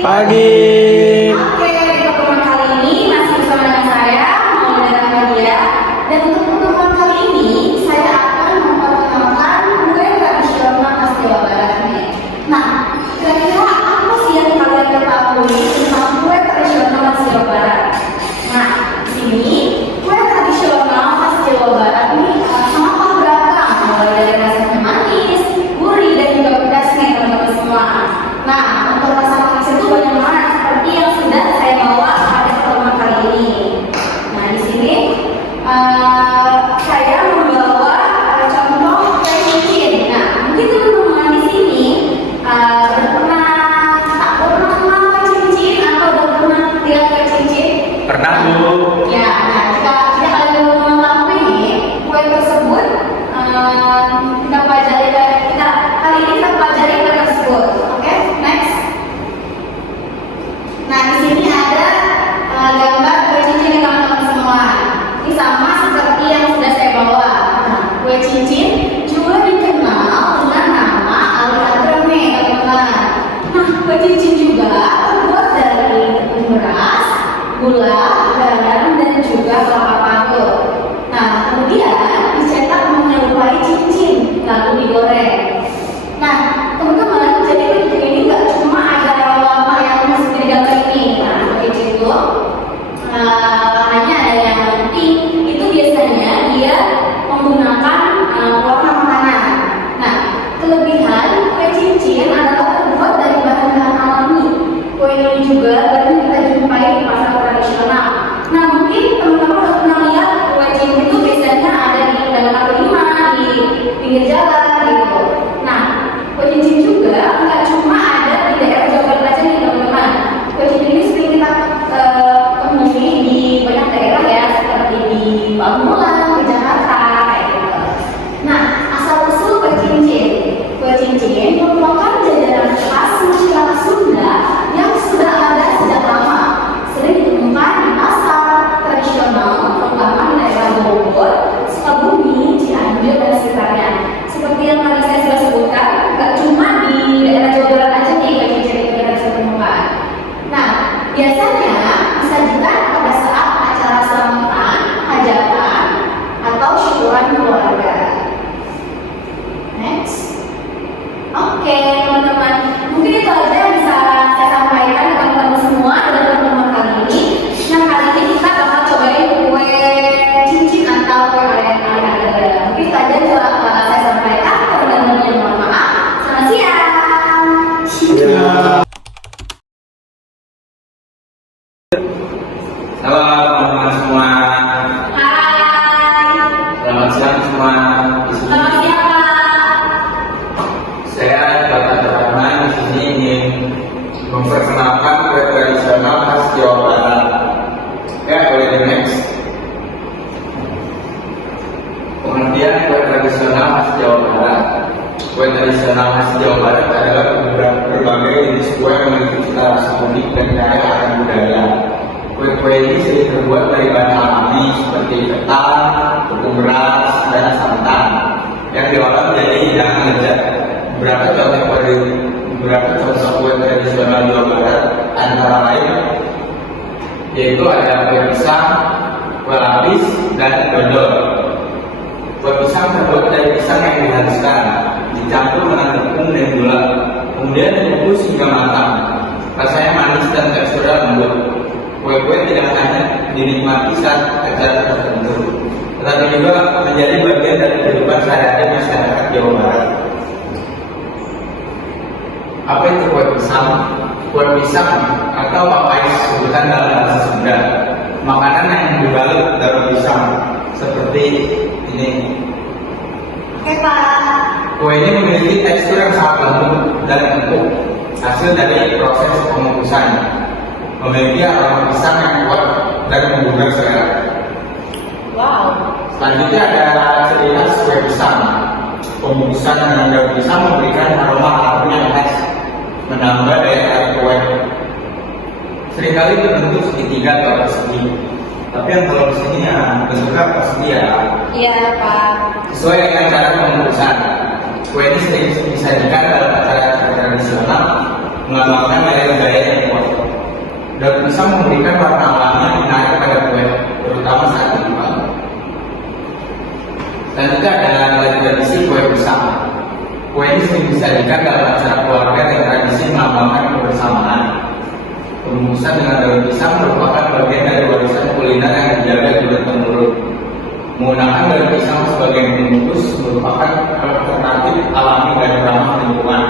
Pagi. Oke, di pertemuan kali ini masih bersama dengan saya, Maulana Nadia. Dan untuk pertemuan kali ini, saya akan memperkenalkan kue tradisional khas Jawa Barat nih. Nah, kira-kira apa sih yang kalian ketahui tentang kue tradisional khas Jawa Barat? Nah, di sini kue tradisional khas Jawa Barat nih sangat beragam, mulai dari rasanya manis, gurih, dan juga pedas nih teman-teman semua. Nah, untuk rasa manis itu banyak banget seperti yang sudah saya bawa pada pertemuan kali ini. Nah, di sini saya membawa contoh kue cincin. Nah, mungkin teman-teman di sini udah pernah kenal kue cincin atau udah pernah lihat kue cincin? Pernah, Bu. Ya, nah jika kalian belum mengetahui nih kue tersebut, kita pelajari kali ini kita pelajari kue tersebut. Oke, next. Nah, di sini ada gambar kue cincin nih teman-teman semua. Ini sama seperti yang sudah saya bawa. Nah, kue cincin juga dikenal dengan nama aliagram nih teman-teman. Nah, kue cincin juga terbuat dari tepung beras, gula, garam, dan juga kelapa parut. Nah, kemudian dicetak menyerupai cincin, lalu digoreng. Nah, teman-teman, jadi kue cincin ini nggak cuma ada warna yang seperti di gambar ini. Nah, kue cincin itu warnanya ada yang pink, itu biasanya dia menggunakan warna makanan. Nah, kelebihan kue cincin adalah terbuat dari bahan-bahan alami. Kue ini juga banyak kita jumpai di pasar tradisional. Nah, mungkin teman-teman udah pernah lihat kue cincin itu biasanya ada di pedagang kaki lima, di pinggir jalan gitu. Nah, kue cincin juga nggak cuma ada di daerah Jawa Barat aja nih teman-teman. Kue cincin ini sering kita temui di banyak daerah ya, seperti di Pamulang, di Jakarta kayak gitu. Nah, asal usul kue cincin merupakan jajanan khas masyarakat Sunda yang sudah ada sejak lama. Sering ditemukan di pasar tradisional, terutama di daerah Bogor, Sukabumi, Cianjur, dan sekitarnya. Seperti yang tadi saya sudah sebutkan, nggak cuma di daerah Jawa Barat aja nih kue cincin itu kita bisa temukan. Nah, biasanya disajikan pada saat acara selamatan, hajatan, atau syukuran keluarga. Next. Oke, teman-teman, mungkin itu aja yang bisa saya sampaikan ke teman-teman semua dalam pertemuan kali ini. Nah, kali ini kita bakal cobain kue cincin atau kue aliagram. Mungkin itu aja yang saya sampaikan. Teman-teman, mohon maaf. Selamat siang. Halo teman-teman semua. Hai. Selamat siang semua. Di sini Selamat siang, Pak. saya Bapak Rahman di sini ingin memperkenalkan kue tradisional khas Jawa Barat. Ya, boleh di next. Pengertian kue tradisional khas Jawa Barat. Kue tradisional khas Jawa Barat adalah berbagai jenis kue yang memiliki cita rasa unik dan kaya akan budaya. Kue-kue ini sering terbuat dari bahan alami seperti ketan, tepung beras, dan santan yang diolah menjadi hidangan lezat. Beberapa contoh kue tradisional Jawa Barat antara lain yaitu ada kue pisang, kue lapis, dan dodol. Kue pisang terbuat dari pisang yang dihaluskan, dicampur dengan tepung dan gula, kemudian dikukus hingga matang. Rasanya manis dan teksturnya lembut. Kue-kue tidak hanya dinikmati saat acara tertentu, tetapi juga menjadi bagian dari kehidupan sehari-hari masyarakat Jawa Barat. Apa itu kue pisang? Kue pisang atau papais sebutan dalam bahasa Sunda, makanan yang dibalut daun pisang seperti ini. Oke, Pak. Kue ini memiliki tekstur yang sangat lembut dan empuk, hasil dari proses pengukusan. Memiliki aroma pisang yang kuat dan menggugah selera. Wow. Selanjutnya ada ciri khas kue pisang. Pembungkusan dengan daun pisang memberikan aroma alami yang khas, menambah daya tarik kue. Seringkali berbentuk segitiga atau persegi, tapi yang kalau di sini ya bentuknya persegi ya. Iya, Pak. Sesuai dengan cara pembungkusan, kue ini sering disajikan dalam acara tradisional melambangkan gaya-gaya yang kuat. Daun pisang memberikan warna alami yang menarik pada kue, terutama saat dijual. Selanjutnya adalah nilai tradisi kue pisang. Kue ini sering disajikan dalam acara keluarga dan tradisi melambangkan kebersamaan. Pembungkusan dengan daun pisang merupakan bagian dari warisan kuliner yang dijaga turun-temurun. Menggunakan daun pisang sebagai pembungkus merupakan alternatif alami dan ramah lingkungan.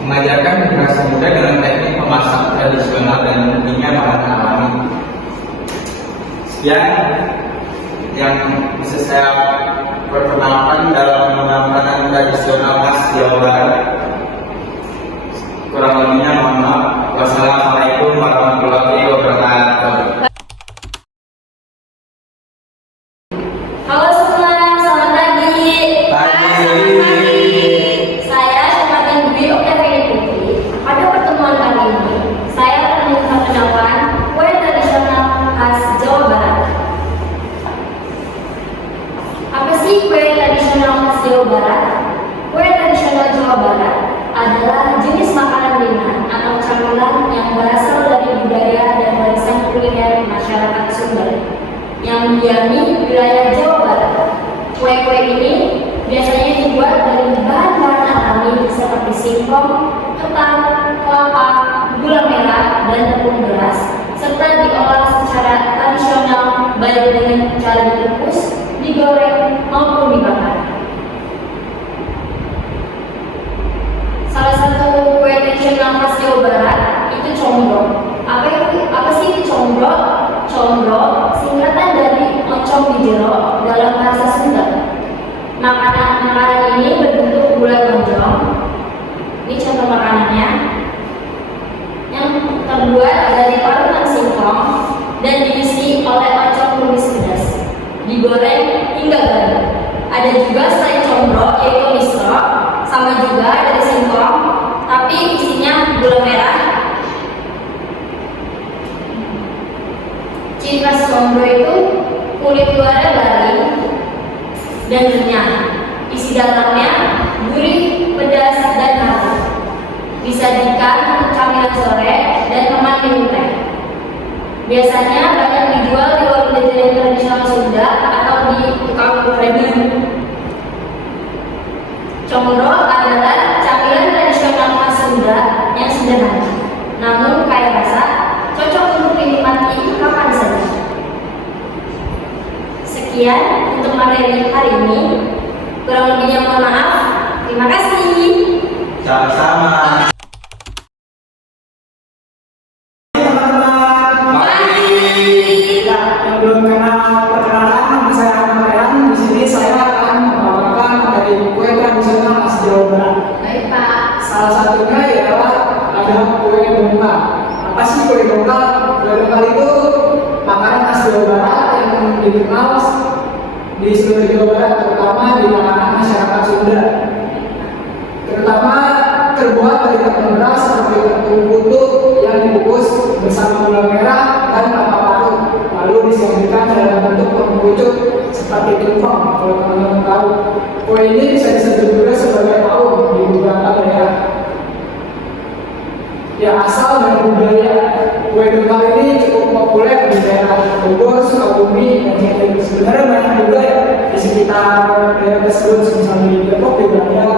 Mengajarkan generasi muda dengan teknik memasak tradisional dan tentunya bahan alami. Sekian yang bisa saya perkenalkan dalam makanan tradisional khas Jawa Barat. Kurang lebihnya mohon maaf. Wassalamualaikum warahmatullahi wabarakatuh. Halo semua, selamat pagi. Saya Syafati Dwi Oktavia Putri. Pada pertemuan kali ini, saya akan memperkenalkan kue tradisional khas Jawa Barat. Apa sih kue tradisional khas Jawa Barat? Kue tradisional Jawa Barat adalah jenis makanan ringan atau camilan yang berasal dari budaya dan warisan kuliner masyarakat Sunda yang mendiami wilayah Jawa Barat. Kue-kue ini biasanya dibuat dari bahan-bahan alami seperti singkong, ketan, kelapa, gula merah, dan tepung beras, serta diolah secara tradisional baik dengan cara dikukus, digoreng, maupun dibakar. Salah satu kue tradisional khas Jawa Barat itu combro. Apa sih itu combro? Combro singkatan dari oncom dijero dalam bahasa Sunda. Makanan ini berbentuk gulai lonjong. Ini contoh makanannya. Yang terbuat dari parutan singkong dan diisi oleh oncom tumis pedas, digoreng hingga garing. Ada juga selain combro yaitu miso, sama juga dari singkong, tapi isinya gula merah. Ciri khas combro itu kulit luarnya garing dan renyah, isi dalamnya gurih, pedas, dan harum. Disajikan untuk camilan sore dan teman minum teh. Biasanya banyak dijual di warung jajanan tradisional Sunda atau di tukang gorengan. Combro adalah camilan tradisional khas Sunda yang sederhana, namun kaya rasa, cocok untuk dinikmati kapan saja. Sekian untuk materi hari ini. Kurang lebihnya mohon maaf. Terima kasih. Sama-sama. Yang belum kenal perkenalan, nama saya Ahmad Rehan. Di sini saya akan membawakan dari kue tradisional khas Jawa Barat. Baik Pak. Salah satunya ialah ada kue dongkal. Apa sih kue dongkal? Kue dongkal itu makanan khas Jawa Barat yang dikenal di seluruh Jawa Barat, terutama di kalangan masyarakat Sunda. Terutama terbuat dari tepung beras seperti tepung putu yang dibungkus bersama gula merah dan kelapa parut, lalu disajikan dalam bentuk pengerucut seperti tumpeng. Kalau teman-teman tahu, kue ini bisa disebut juga sebagai paung di beberapa daerah. Ya, asal dari budaya kue dongkal ini cukup populer di daerah Bogor, Sukabumi, dan Jatim. Sebenarnya banyak juga ya di sekitar daerah tersebut, misalnya di Depok juga ada.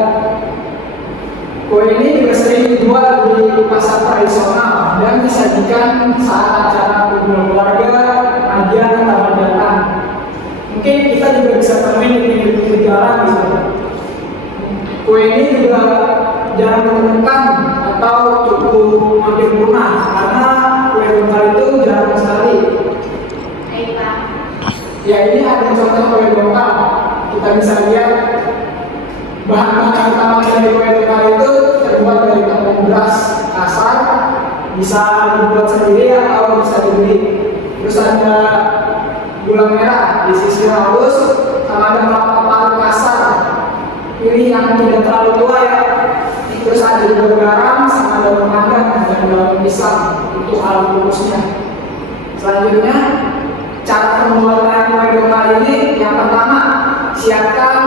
Kue ini juga sering dijual di pasar tradisional dan disajikan saat acara kumpul keluarga, pengajian, atau hajatan. Mungkin kita juga bisa temuin di pinggir jalan misalnya. Kue ini juga jarang ditemukan atau cukup hampir punah karena kue dongkal itu jarang sekali. Baik Pak. Ya, ini ada contoh kue dongkal. Kita bisa lihat bahan-bahan utama dari kue dongkal itu terbuat dari tepung beras kasar, bisa dibuat sendiri atau bisa dibeli. Terus ada gula merah di sisi halus, sama ada kelapa parut kasar. Pilih yang tidak terlalu tua ya. Terus ada juga garam, sama daun pandan dan daun pisang untuk alat kukusnya. Selanjutnya, cara pembuatan kue dongkal ini yang pertama, siapkan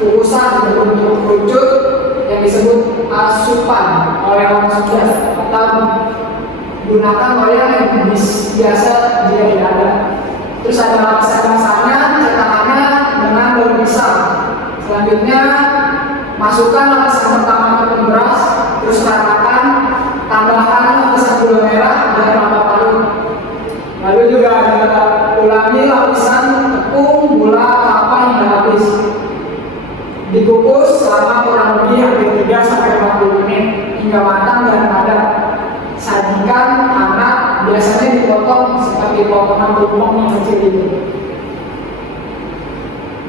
kukusan berbentuk kerucut yang disebut asupan loyal sudah atau gunakan loyal yang biasa jika tidak ada. Terus ada lapisan-lapisannya, cetakannya dengan daun pisang. Selanjutnya masukkan lapisan pertama tepung beras, terus ratakan, tambahkan lapisan gula merah dan kelapa parut. Lalu juga ada ulangi lapisan tepung, gula, kelapa hingga habis. Dikukus selama kurang lebih hampir 3 sampai 40 menit hingga matang dan padat. Sajikan hangat, biasanya dipotong seperti potongan tumpeng yang kecil itu.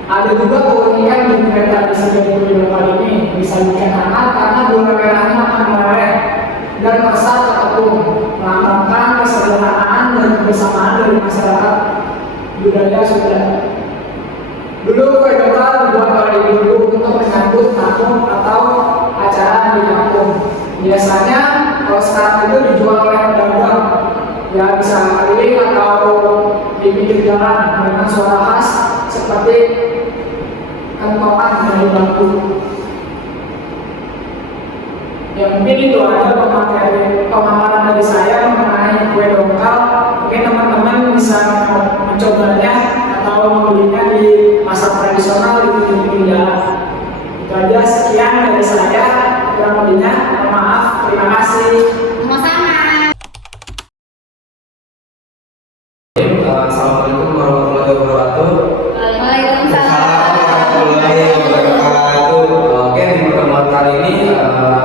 Ada juga keunikan di negara tradisi dari kue kali ini, disajikan hangat karena gula merahnya akan meleleh dan meresap ke tepung, melambangkan kesederhanaan dan kebersamaan dari masyarakat budaya Sunda. Dulu kue dokar dibuat oleh ibu untuk menyambut tamu atau acara di kampung. Biasanya kalau sekarang itu dijual oleh pedagang, ya bisa keliling atau di pinggir jalan dengan suara khas seperti kentongan dari bambu. Ya mungkin itu ada pemaparan dari saya mengenai kue dongkal. Mungkin teman-teman bisa mencobanya atau membelinya di pasar tradisional di pinggir jalan. Itu aja, sekian dari saya. Kurang lebihnya, maaf. Terima kasih. Sama-sama. Assalamualaikum warahmatullahi wabarakatuh. Waalaikumsalam. Warahmatullahi wabarakatuh. Oke, di pertemuan kali ini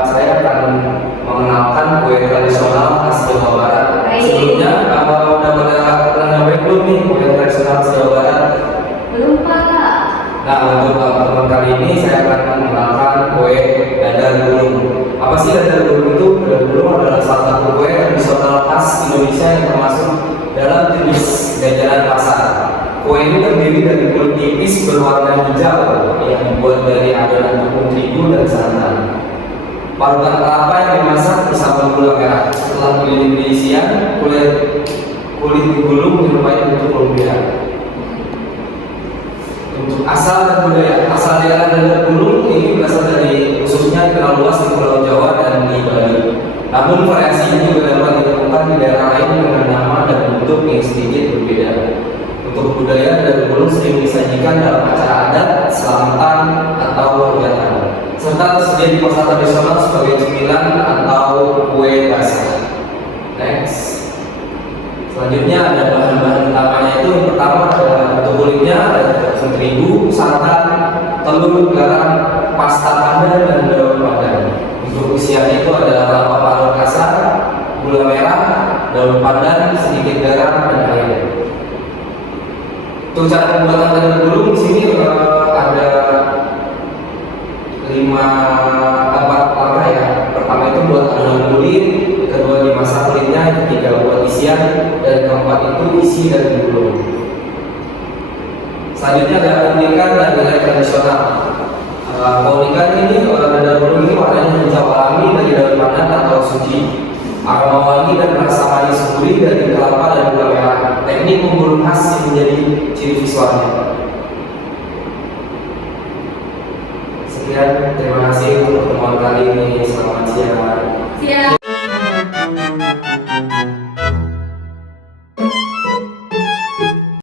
saya akan mengenalkan kue tradisional khas Jawa Barat. Baik. Sebelumnya, udah pernah nyobain belum nih kue tradisional khas Jawa Barat? Belum, Pak. Nah, untuk pertemuan kali ini saya akan mengenalkan kue dadar gulung. Apa sih dadar gulung itu? Dadar gulung adalah salah satu kue tradisional khas Indonesia yang termasuk dalam jenis jajanan pasar. Kue ini terdiri dari kulit tipis berwarna hijau yang dibuat dari adonan tepung terigu dan santan. Parutan kelapa yang dimasak bersama gula merah. Setelah keliling isian, kulit digulung menyerupai bentuk lumpia. Untuk asal dan budaya, asal daerah dadar gulung ini berasal dari khususnya dikenal luas di Pulau Jawa dan di Bali. Namun variasi ini juga dapat ditemukan di daerah lain dengan nama dan bentuk yang sedikit berbeda. Untuk budaya dadar gulung sering disajikan dalam acara adat, selamatan atau hajatan, serta tersedia di pasar tradisional sebagai cemilan atau kue basah. Next. Selanjutnya ada bahan-bahan utamanya itu yang pertama adalah bentuk kulitnya ada tepung terigu, santan, telur, garam, pasta pandan dan daun pandan. Untuk isiannya itu ada kelapa parut kasar, gula merah, daun pandan, sedikit garam dan air. Untuk cara pembuatan dadar gulung di sini ada 4 langkah ya. Pertama itu buat adonan kulit, kedua dimasak kulitnya, ketiga buat isian, dan keempat itu isi dan gulung. Selanjutnya ada keunikan dan nilai tradisional. Keunikan ini dadar gulung ini warnanya hijau alami dari daun pandan atau suji. Aroma wangi dan rasa manis gurih dari kelapa dan gula merah. Teknik menggulung khas yang menjadi ciri visualnya. Sekian, terima kasih untuk pertemuan kali ini. Selamat siang. Siap.